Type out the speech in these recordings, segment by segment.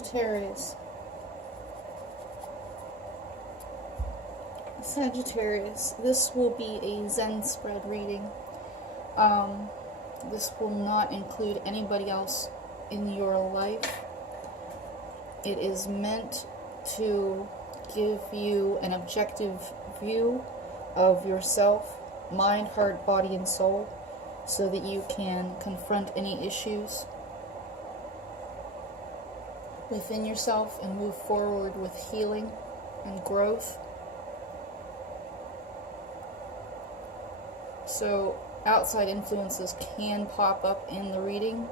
Sagittarius. Sagittarius, this will be a Zen spread reading. This will not include anybody else in your life. It is meant to give you an objective view of yourself, mind, heart, body, and soul, so that you can confront any issues within yourself and move forward with healing and growth. So outside influences can pop up in the reading,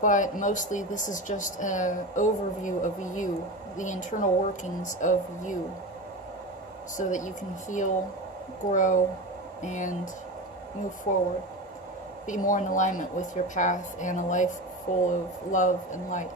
but mostly this is just an overview of you, the internal workings of you, so that you can heal, grow, and move forward. Be more in alignment with your path and a life full of love and light.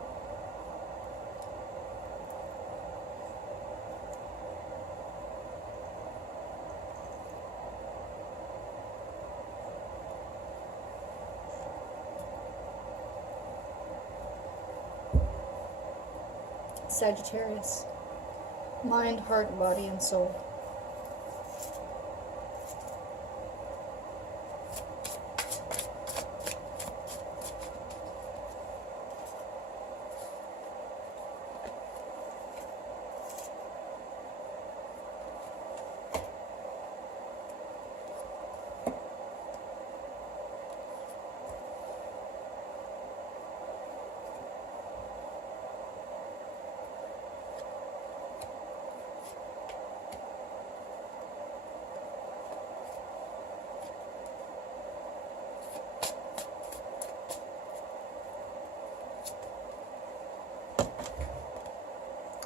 Sagittarius, mind, heart, body, and soul.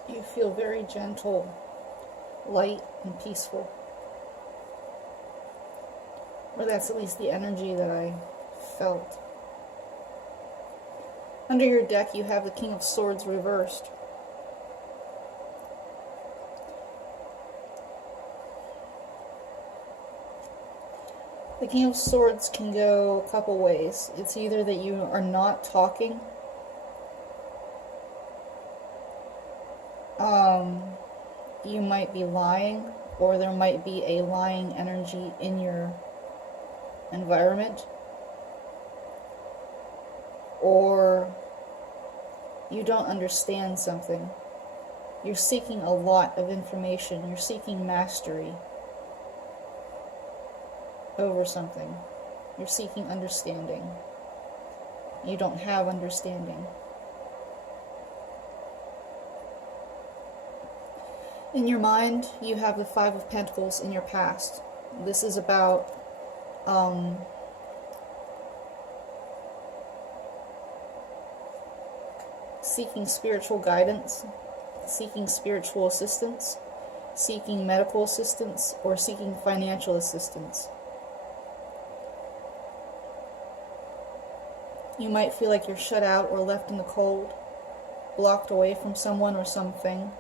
You feel very gentle, light, and peaceful. Or that's at least the energy that I felt. Under your deck, you have the King of Swords reversed. The King of Swords can go a couple ways. It's either that you are not talking, you might be lying, or there might be a lying energy in your environment, or you don't understand something. You're seeking a lot of information. You're seeking mastery over something. You're seeking understanding. You don't have understanding. In your mind, you have the Five of Pentacles in your past. This is about seeking spiritual guidance, seeking spiritual assistance, seeking medical assistance, or seeking financial assistance. You might feel like you're shut out or left in the cold, blocked away from someone or something.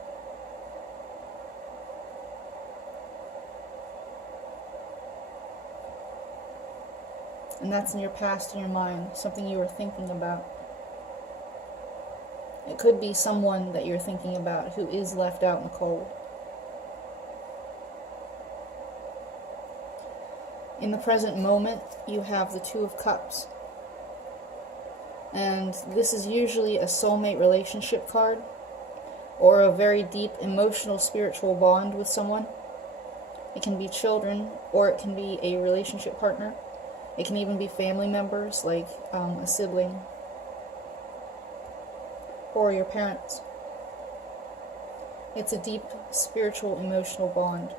And that's in your past, in your mind, something you were thinking about. It could be someone that you're thinking about who is left out in the cold. In the present moment, you have the Two of Cups. And this is usually a soulmate relationship card, or a very deep emotional spiritual bond with someone. It can be children, or it can be a relationship partner. It can even be family members, like a sibling, or your parents. It's a deep spiritual, emotional bond.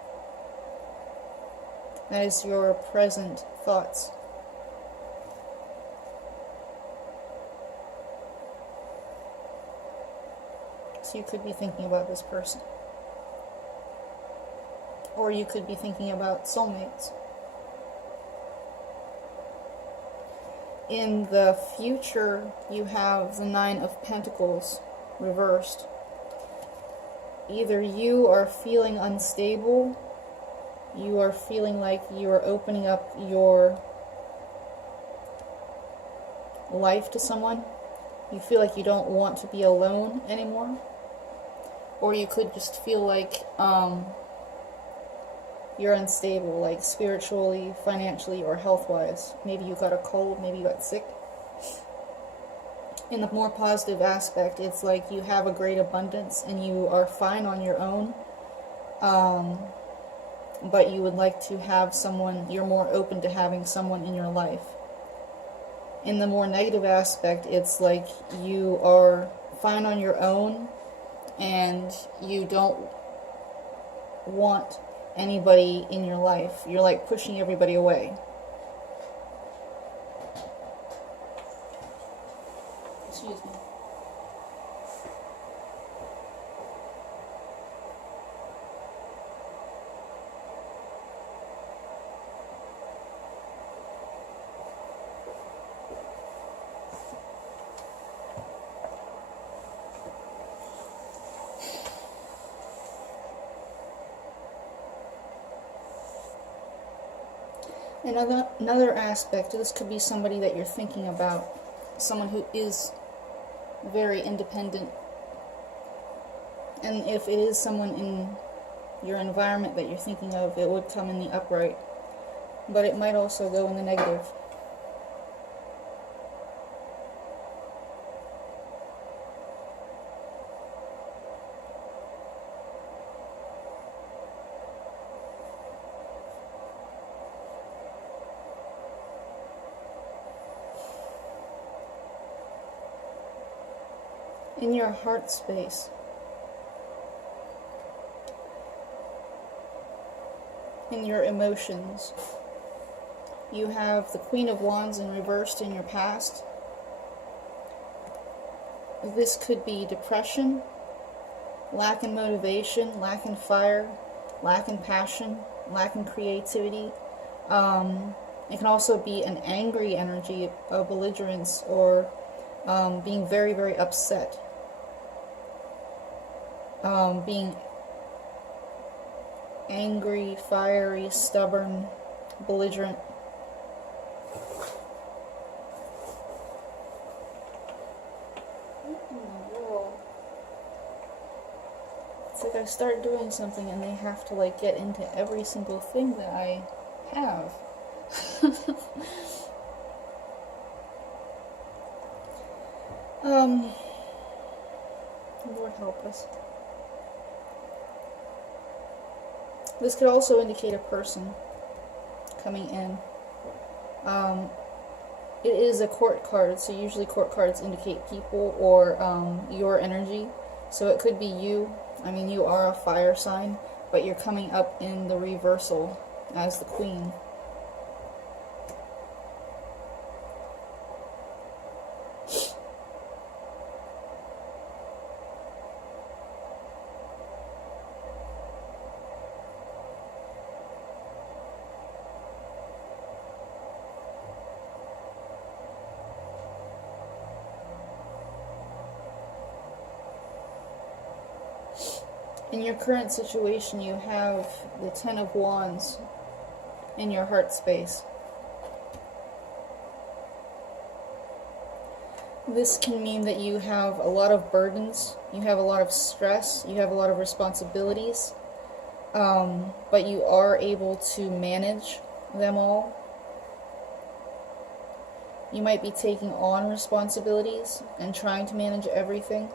That is your present thoughts. So you could be thinking about this person. Or you could be thinking about soulmates. In the future, you have the Nine of Pentacles reversed. Either you are feeling unstable, you are feeling like you are opening up your life to someone, You feel like you don't want to be alone anymore. Or you could just feel like you're unstable, like spiritually, financially, or health-wise. Maybe you got a cold, maybe you got sick. In the more positive aspect, it's like you have a great abundance and you are fine on your own, but you would like to have someone, you're more open to having someone in your life. In the more negative aspect, it's like you are fine on your own and you don't want anybody in your life. You're like pushing everybody away. Excuse me. Another aspect, this could be somebody that you're thinking about, someone who is very independent. And if it is someone in your environment that you're thinking of, it would come in the upright. But it might also go in the negative. In your heart space, in your emotions, you have the Queen of Wands in reversed in your past. This could be depression, lack in motivation, lack in fire, lack in passion, lack in creativity. It can also be an angry energy, a belligerence, or being very, very upset. Being angry, fiery, stubborn, belligerent. What in the world? It's like I start doing something and they have to like get into every single thing that I have. Lord help us. This could also indicate a person coming in. It is a court card, so usually court cards indicate people or your energy. So it could be you. I mean, you are a fire sign, but you're coming up in the reversal as the queen. In your current situation, you have the Ten of Wands in your heart space. This can mean that you have a lot of burdens, you have a lot of stress, you have a lot of responsibilities, but you are able to manage them all. You might be taking on responsibilities and trying to manage everything.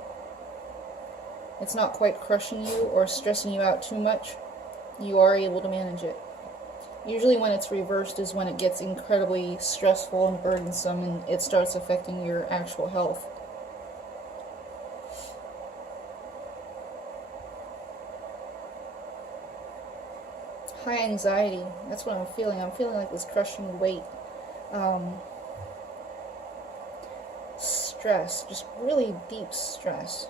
It's not quite crushing you or stressing you out too much. You are able to manage it. Usually when it's reversed is when it gets incredibly stressful and burdensome and it starts affecting your actual health. High anxiety, that's what I'm feeling. I'm feeling like this crushing weight. Stress, just really deep stress.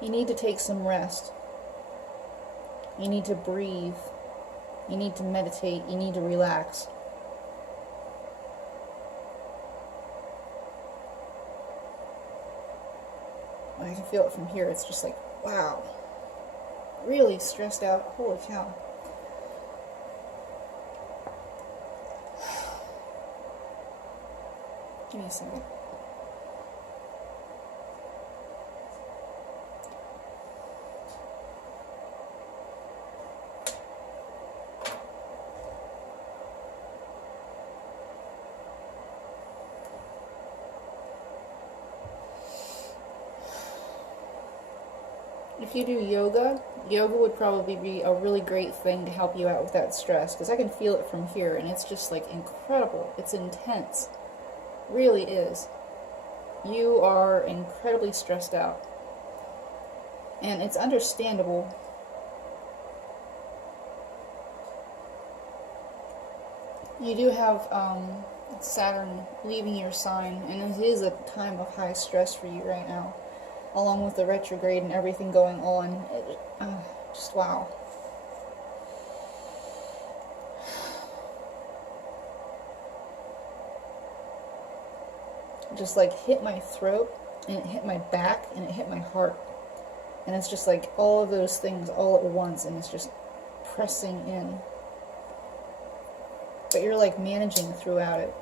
You need to take some rest. You need to breathe. You need to meditate. You need to relax. I can feel it from here. It's just like, wow. really stressed out. Holy cow. Give me a second. If you do yoga, yoga would probably be a really great thing to help you out with that stress, because I can feel it from here, and it's just like incredible. It's intense. Really is. You are incredibly stressed out. And it's understandable. You do have Saturn leaving your sign, and it is a time of high stress for you right now, along with the retrograde and everything going on. Just wow. Just like hit my throat, and it hit my back, and it hit my heart. And it's just like all of those things all at once, and it's just pressing in. But you're like managing throughout it.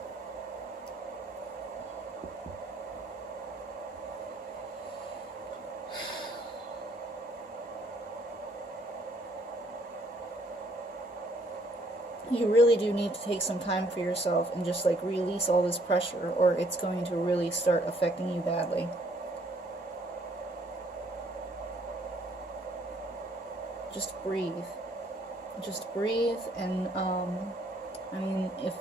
You really do need to take some time for yourself and just like release all this pressure, or it's going to really start affecting you badly. Just breathe. Just breathe, and I mean, if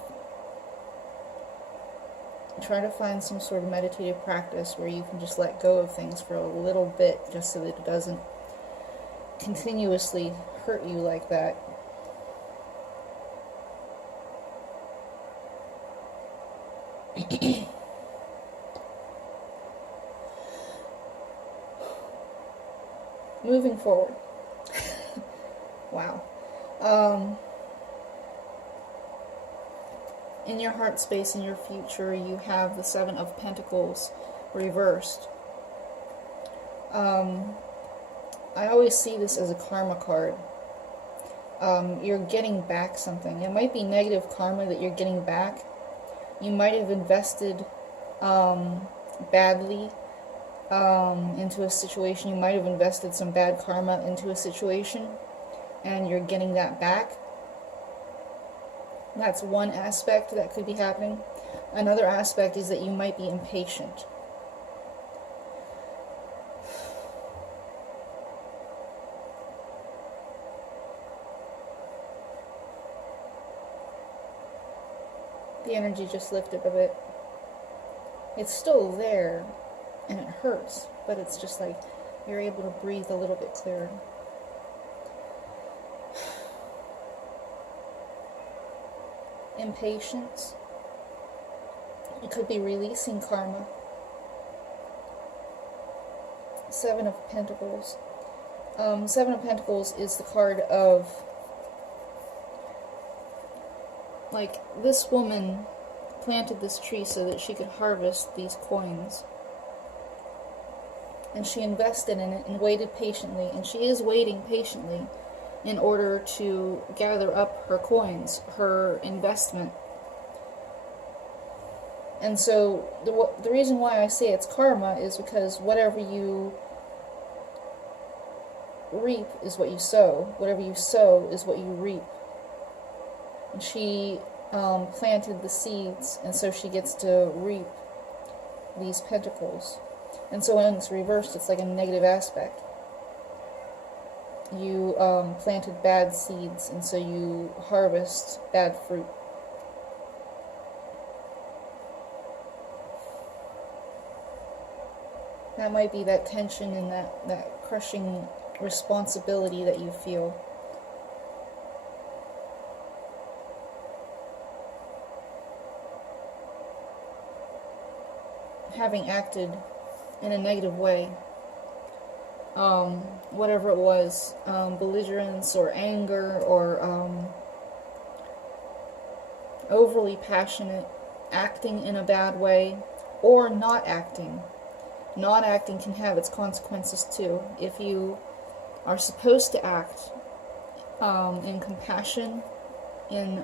try to find some sort of meditative practice where you can just let go of things for a little bit, just so that it doesn't continuously hurt you like that. Moving forward. Wow. In your heart space, in your future, you have the Seven of Pentacles reversed. I always see this as a karma card. You're getting back something. It might be negative karma that you're getting back. You might have invested badly into a situation. You might have invested some bad karma into a situation, and you're getting that back. That's one aspect that could be happening. Another aspect is that you might be impatient. The energy just lifted a bit. It's still there, and it hurts, but it's just like you're able to breathe a little bit clearer. Impatience. It could be releasing karma. Seven of Pentacles. Seven of Pentacles is the card of, like, this woman planted this tree so that she could harvest these coins. And she invested in it and waited patiently, and she is waiting patiently in order to gather up her coins, her investment. And so the reason why I say it's karma is because whatever you reap is what you sow. Whatever you sow is what you reap. And she planted the seeds, and so she gets to reap these pentacles. And so when it's reversed, it's like a negative aspect. You planted bad seeds, and so you harvest bad fruit. That might be that tension and that crushing responsibility that you feel. Having acted in a negative way. Whatever it was, belligerence or anger or overly passionate, acting in a bad way, or not acting. Not acting can have its consequences too. If you are supposed to act in compassion, in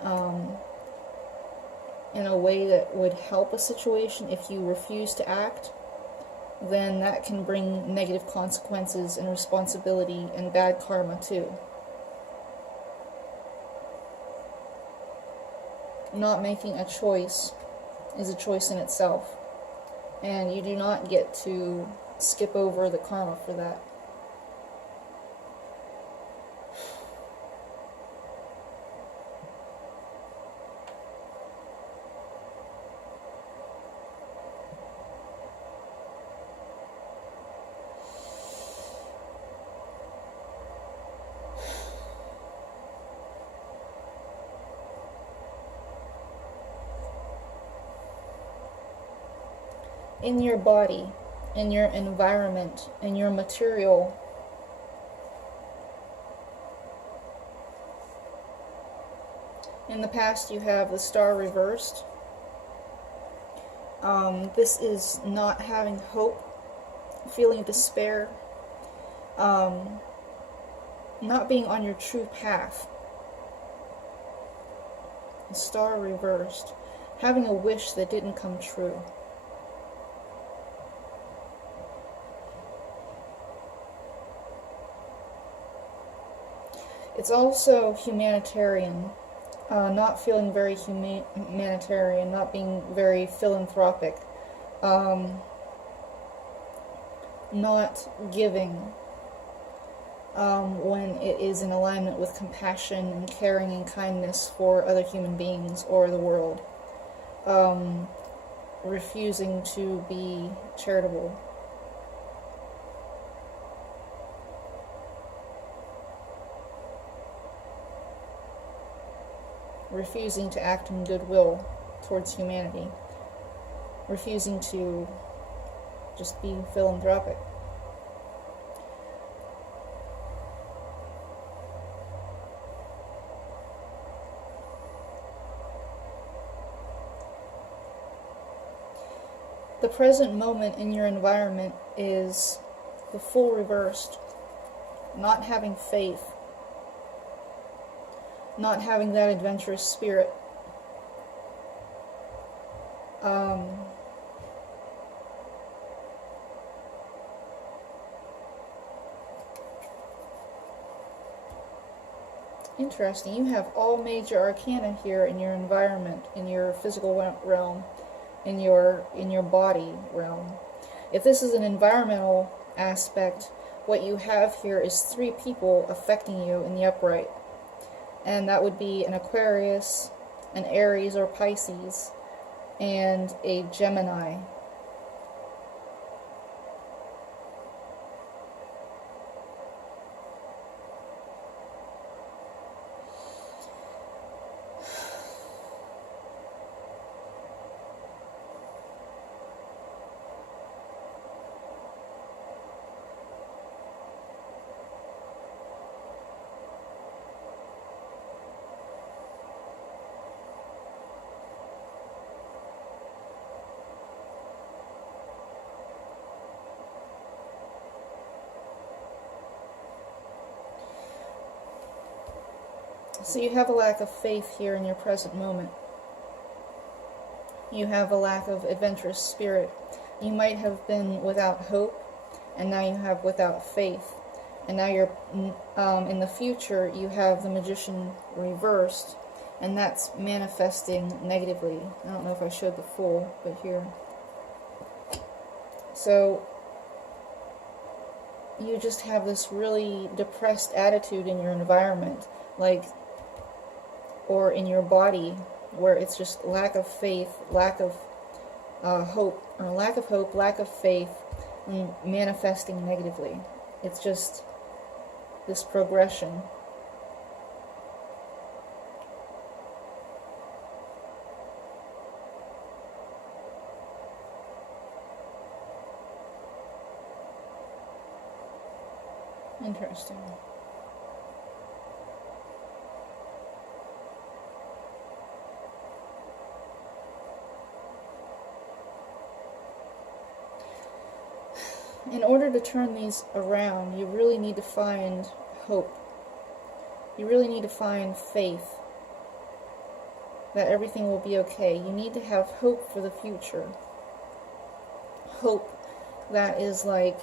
a way that would help a situation. If you refuse to act, then that can bring negative consequences and responsibility and bad karma too. Not making a choice is a choice in itself, and you do not get to skip over the karma for that. In your body, in your environment, in your material, in the past you have the star reversed. This is not having hope, feeling despair, not being on your true path. The star reversed, having a wish that didn't come true. It's also humanitarian, not feeling very humanitarian, not being very philanthropic, not giving when it is in alignment with compassion and caring and kindness for other human beings or the world, refusing to be charitable. Refusing to act in goodwill towards humanity, refusing to just be philanthropic. The present moment in your environment is the full reversed, not having faith, not having that adventurous spirit. Interesting. You have all major arcana here in your environment, in your physical realm, in your body realm. If this is an environmental aspect, what you have here is 3 people affecting you in the upright. And that would be an Aquarius, an Aries or Pisces, and a Gemini. So you have a lack of faith here in your present moment. You have a lack of adventurous spirit. You might have been without hope, and now you have without faith. And now you're, in the future, you have the Magician reversed, and that's manifesting negatively. I don't know if I showed the full, but here. So you just have this really depressed attitude in your environment, or in your body, where it's just lack of faith, lack of hope, lack of faith, and manifesting negatively. It's just this progression. Interesting. in order to turn these around, you really need to find hope. You really need to find faith that everything will be okay. You need to have hope for the future. Hope that is like,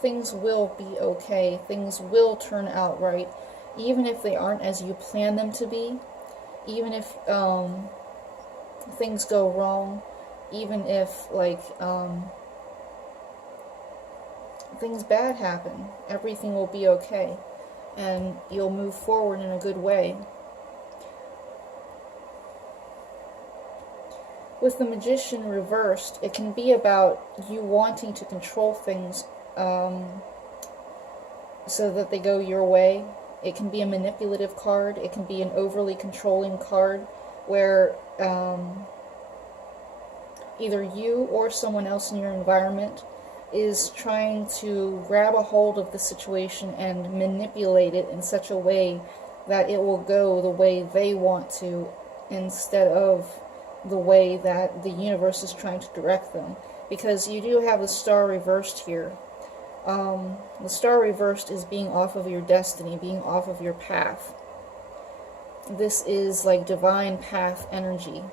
things will be okay. Things will turn out right. Even if they aren't as you plan them to be. Even if things go wrong. Even if, like, things bad happen. Everything will be okay. And you'll move forward in a good way. With the Magician reversed, it can be about you wanting to control things so that they go your way. It can be a manipulative card. It can be an overly controlling card where either you or someone else in your environment is trying to grab a hold of the situation and manipulate it in such a way that it will go the way they want to instead of the way that the universe is trying to direct them. Because you do have the star reversed here. The star reversed is being off of your destiny, being off of your path. This is like divine path energy.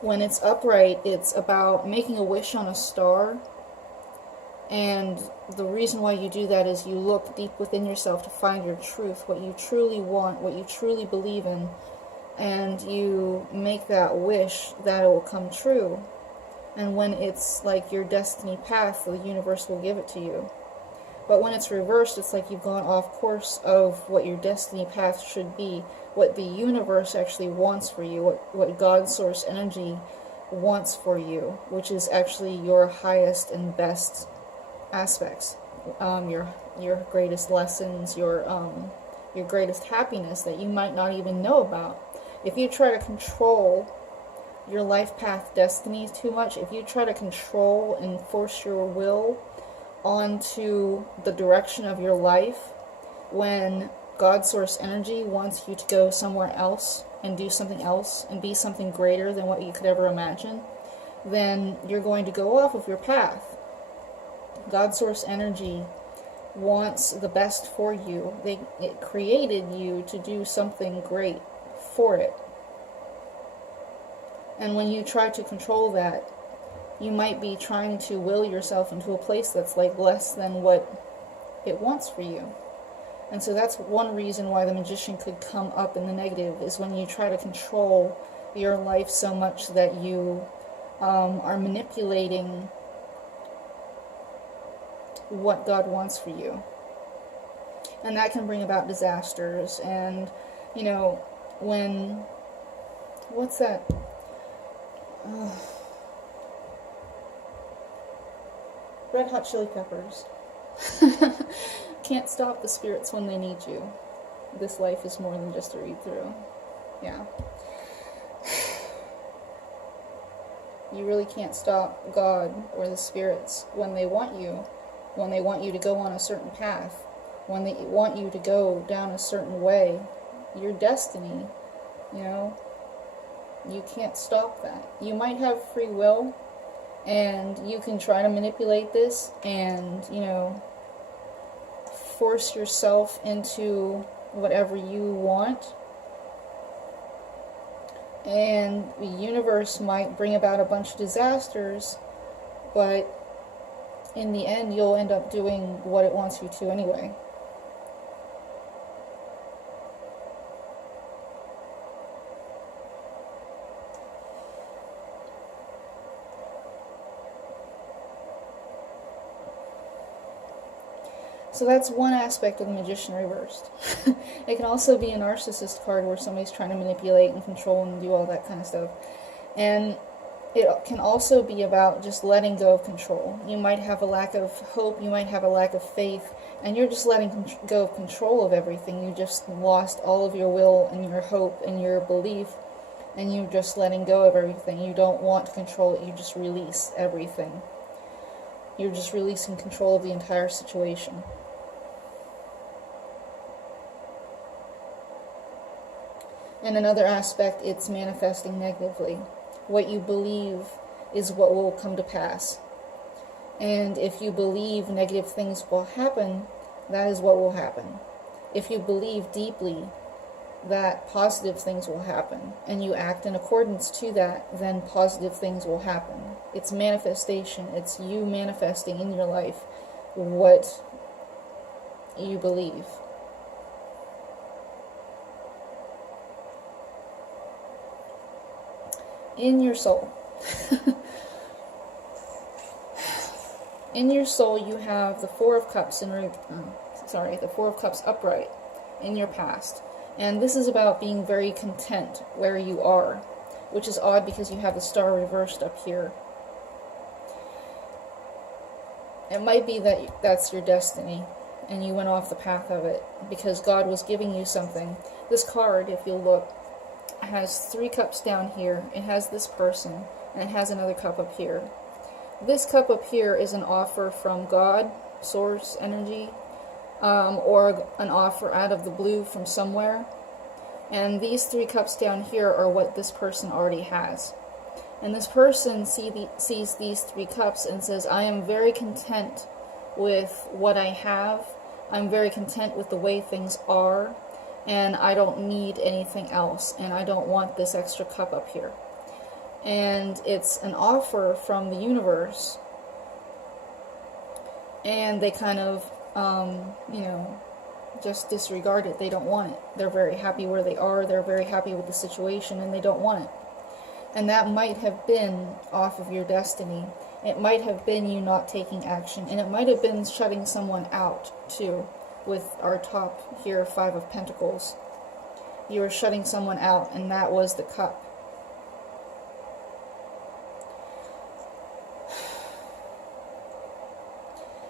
When it's upright, it's about making a wish on a star. And the reason why you do that is you look deep within yourself to find your truth, what you truly want, what you truly believe in. And you make that wish that it will come true. And when it's like your destiny path, the universe will give it to you. But when it's reversed, it's like you've gone off course of what your destiny path should be, what the universe actually wants for you, what God source energy wants for you, which is actually your highest and best aspects, your greatest lessons, your greatest happiness that you might not even know about. If you try to control your life path destiny too much, if you try to control and force your will onto the direction of your life, when God source energy wants you to go somewhere else and do something else and be something greater than what you could ever imagine, then you're going to go off of your path. God source energy wants the best for you. It created you to do something great for it. And when you try to control that, you might be trying to will yourself into a place that's like less than what it wants for you. And so that's one reason why the Magician could come up in the negative, is when you try to control your life so much that you are manipulating what God wants for you. And that can bring about disasters. And, you know, when, what's that? Red Hot Chili Peppers. Can't stop the spirits when they need you. This life is more than just a read-through. Yeah. You really can't stop God or the spirits when they want you to go on a certain path, when they want you to go down a certain way. Your destiny, you know, you can't stop that. You might have free will, and you can try to manipulate this and, you know, force yourself into whatever you want. And the universe might bring about a bunch of disasters, but in the end, you'll end up doing what it wants you to anyway. So that's one aspect of the Magician reversed. It can also be a narcissist card where somebody's trying to manipulate and control and do all that kind of stuff. And it can also be about just letting go of control. You might have a lack of hope, you might have a lack of faith, and you're just letting go of control of everything. You just lost all of your will and your hope and your belief, and you're just letting go of everything. You don't want to control it, you just release everything. You're just releasing control of the entire situation. And another aspect, it's manifesting negatively. What you believe is what will come to pass. And if you believe negative things will happen, that is what will happen. If you believe deeply that positive things will happen, and you act in accordance to that, then positive things will happen. It's manifestation. It's you manifesting in your life what you believe. In your soul. In your soul, you have the Four of Cups the Four of Cups upright in your past. And this is about being very content where you are, which is odd because you have the star reversed up here. It might be that that's your destiny, and you went off the path of it because God was giving you something. This card, if you'll look, has 3 cups down here. It has this person, and it has another cup up here. This cup up here is an offer from God, source, energy, or an offer out of the blue from somewhere. And these 3 cups down here are what this person already has. And this person sees these 3 cups and says, I am very content with what I have. I'm very content with the way things are. And I don't need anything else. And I don't want this extra cup up here. And it's an offer from the universe. And they kind of just disregard it. They don't want it. They're very happy where they are. They're very happy with the situation, and they don't want it. And that might have been off of your destiny. It might have been you not taking action, and it might have been shutting someone out too. With our top here, 5 of Pentacles, you were shutting someone out, and that was the cup.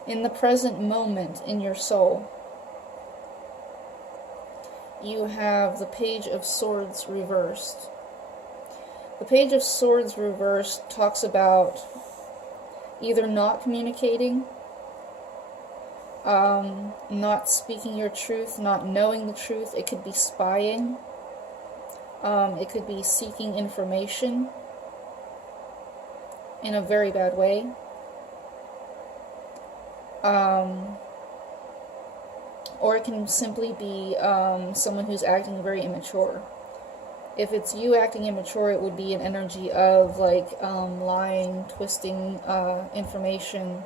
In the present moment in your soul, you have the Page of Swords reversed. The Page of Swords reversed talks about either not communicating, not speaking your truth, not knowing the truth. It could be spying. It could be seeking information in a very bad way. Or it can simply be someone who's acting very immature. If it's you acting immature, it would be an energy of like lying, twisting information,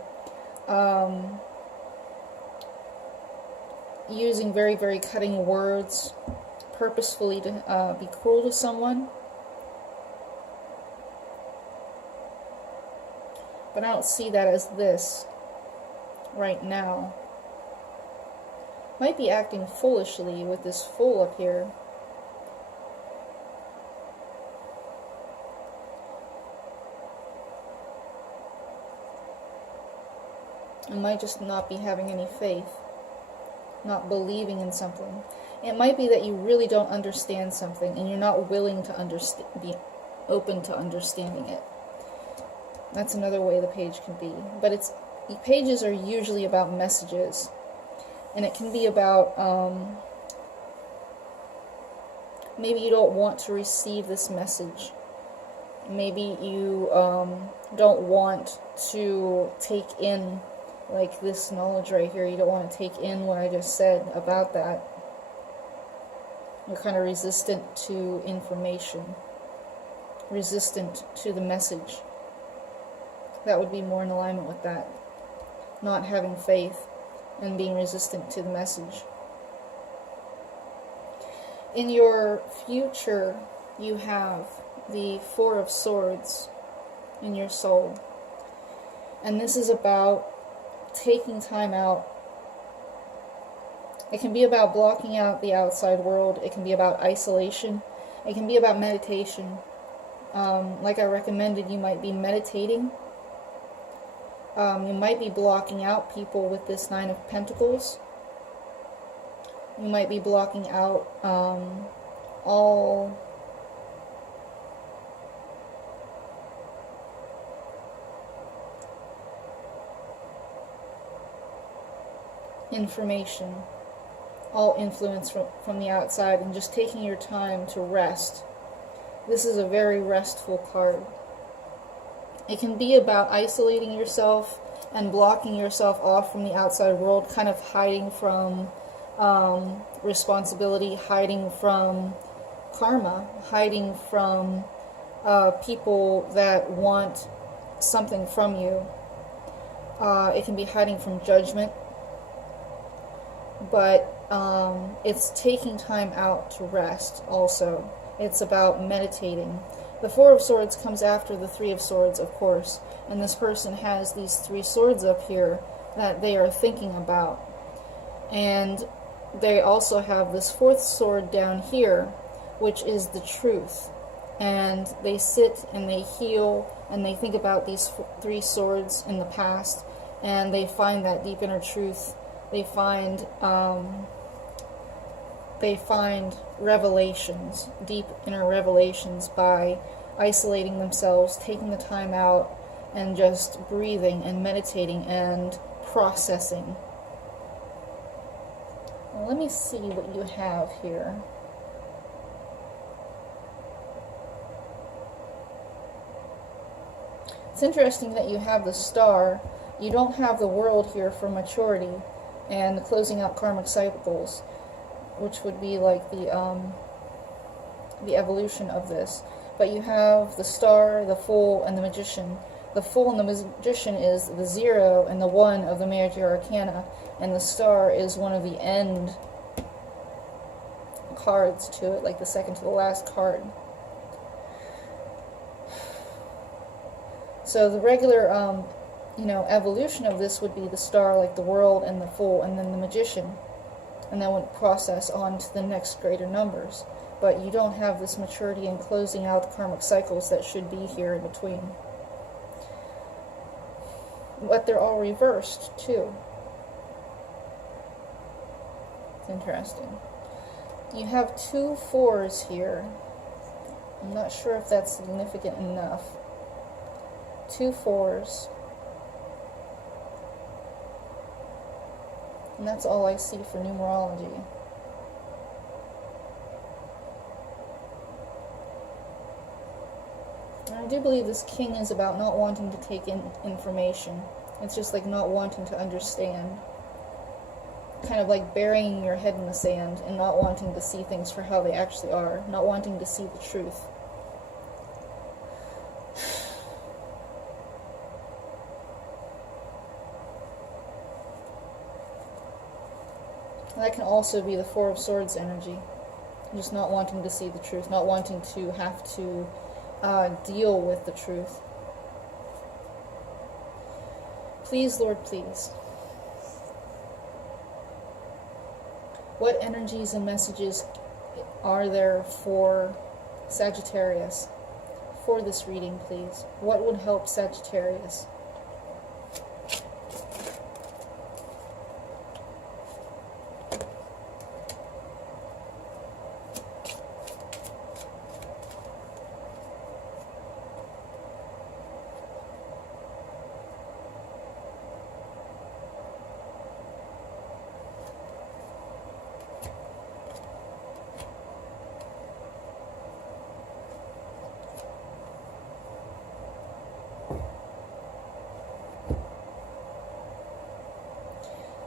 using very, very cutting words purposefully to be cruel to someone. But I don't see that as this right now. Might be acting foolishly with this Fool up here. It might just not be having any faith, not believing in something. It might be that you really don't understand something and you're not willing to be open to understanding it. That's another way the page can be. But pages are usually about messages. And it can be about, maybe you don't want to receive this message. Maybe you don't want to take in, like this knowledge right here. You don't want to take in what I just said about that. You're kind of resistant to information, resistant to the message. That would be more in alignment with that. Not having faith and being resistant to the message. In your future, you have the Four of Swords in your soul. And this is about taking time out. It can be about blocking out the outside world. It can be about isolation. It can be about meditation. Like I recommended, you might be meditating. You might be blocking out people with this Nine of Pentacles. You might be blocking out all information, all influence from the outside, and just taking your time to rest. This is a very restful card. It can be about isolating yourself, and blocking yourself off from the outside world, kind of hiding from responsibility, hiding from karma, hiding from people that want something from you. It can be hiding from judgment, but it's taking time out to rest also. It's about meditating. The Four of Swords comes after the Three of Swords, of course, and this person has these three swords up here that they are thinking about. And they also have this fourth sword down here, which is the truth. And they sit and they heal and they think about these three swords in the past, and they find that deep inner truth. They find revelations, deep inner revelations, by isolating themselves, taking the time out, and just breathing and meditating and processing. Well, let me see what you have here. It's interesting that you have the Star. You don't have the World here for maturity and the closing out karmic cycles, which would be like the evolution of this. But you have the Star, the Fool, and the Magician. The Fool and the Magician is the 0 and the 1 of the major arcana, and the Star is one of the end cards to it, like the second to the last card. So the regular, evolution of this would be the Star, like the World and the Fool, and then the Magician, and then would process on to the next greater numbers. But you don't have this maturity in closing out the karmic cycles that should be here in between. But they're all reversed, too. It's interesting. You have 2 4s here. I'm not sure if that's significant enough. 2 4s. And that's all I see for numerology. And I do believe this King is about not wanting to take in information. It's just like not wanting to understand. Kind of like burying your head in the sand and not wanting to see things for how they actually are. Not wanting to see the truth. And that can also be the Four of Swords energy. Just not wanting to see the truth. Not wanting to have to deal with the truth. Please, Lord, please. What energies and messages are there for Sagittarius for this reading, please? What would help Sagittarius?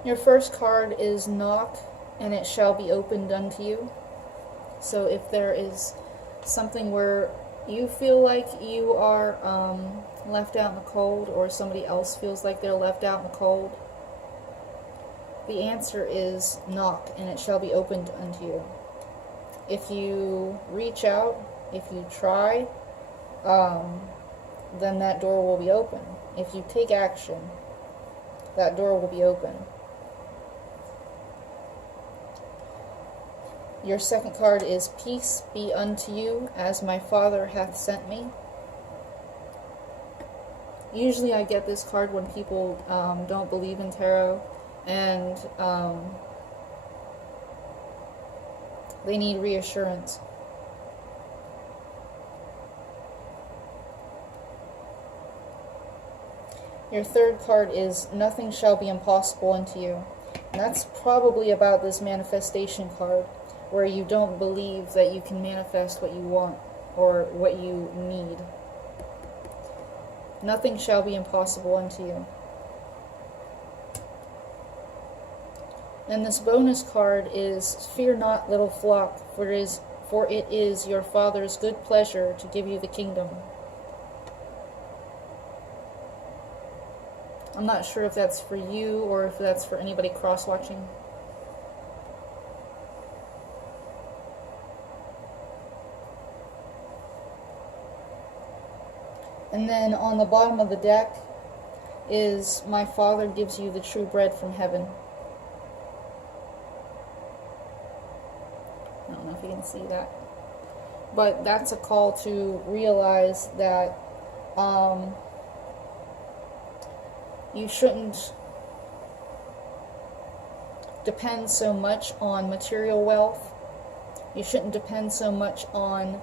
Your first card is knock, and it shall be opened unto you. So if there is something where you feel like you are left out in the cold, or somebody else feels like they're left out in the cold, the answer is knock, and it shall be opened unto you. If you reach out, if you try, then that door will be open. If you take action, that door will be open. Your second card is peace be unto you as my Father hath sent me. Usually I get this card when people don't believe in tarot and they need reassurance. Your third card is nothing shall be impossible unto you. And that's probably about this manifestation card, where you don't believe that you can manifest what you want or what you need. Nothing shall be impossible unto you. And this bonus card is, "Fear not, little flock, for it is your Father's good pleasure to give you the kingdom." I'm not sure if that's for you or if that's for anybody cross-watching. And then on the bottom of the deck is, "My Father gives you the true bread from heaven." I don't know if you can see that. But that's a call to realize that you shouldn't depend so much on material wealth. You shouldn't depend so much on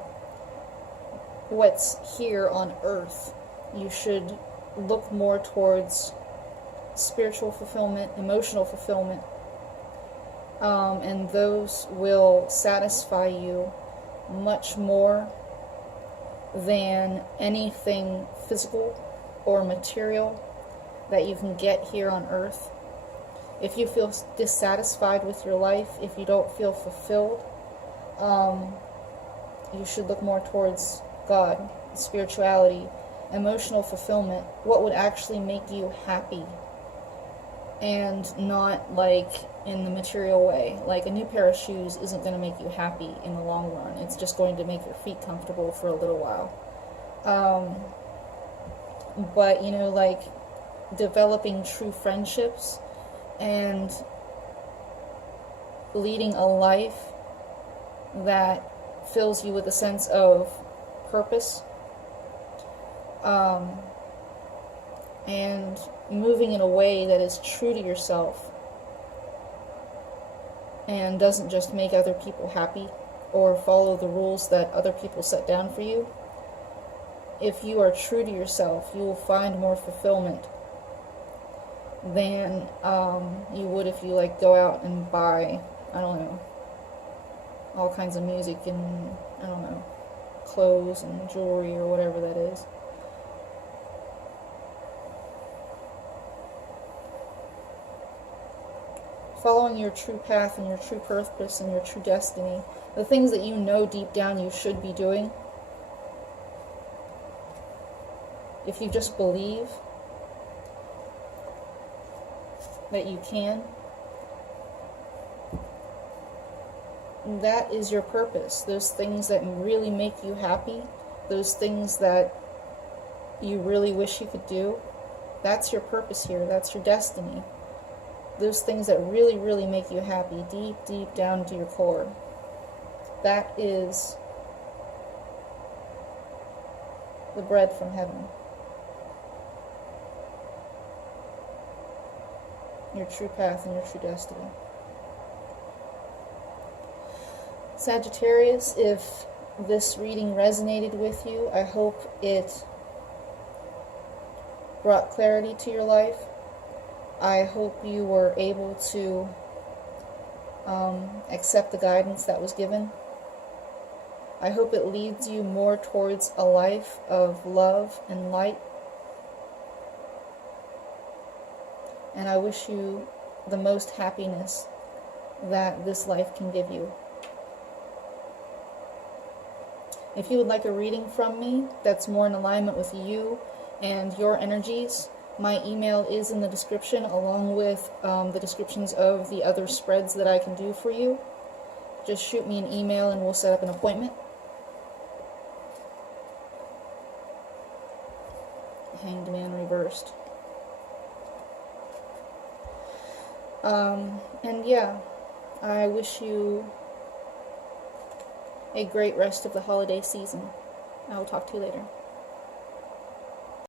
what's here on earth. You should look more towards spiritual fulfillment, emotional fulfillment, and those will satisfy you much more than anything physical or material that you can get here on earth. If you feel dissatisfied with your life, if you don't feel fulfilled, you should look more towards God, spirituality, emotional fulfillment, what would actually make you happy, and not like in the material way. Like a new pair of shoes isn't going to make you happy in the long run. It's just going to make your feet comfortable for a little while. But, you know, like developing true friendships and leading a life that fills you with a sense of purpose, and moving in a way that is true to yourself and doesn't just make other people happy or follow the rules that other people set down for you. If you are true to yourself, you will find more fulfillment than you would if you like go out and buy, I don't know, all kinds of music and, I don't know, clothes and jewelry or whatever that is. Following your true path and your true purpose and your true destiny, the things that you know deep down you should be doing, if you just believe that you can, that is your purpose. Those things that really make you happy, those things that you really wish you could do, that's your purpose here. That's your destiny. Those things that really, really make you happy, deep, deep down to your core. That is the bread from heaven. Your true path and your true destiny. Sagittarius, if this reading resonated with you, I hope it brought clarity to your life. I hope you were able to accept the guidance that was given. I hope it leads you more towards a life of love and light. And I wish you the most happiness that this life can give you. If you would like a reading from me that's more in alignment with you and your energies, my email is in the description, along with the descriptions of the other spreads that I can do for you. Just shoot me an email and we'll set up an appointment. Hanged Man reversed. And yeah, I wish you a great rest of the holiday season. I will talk to you later.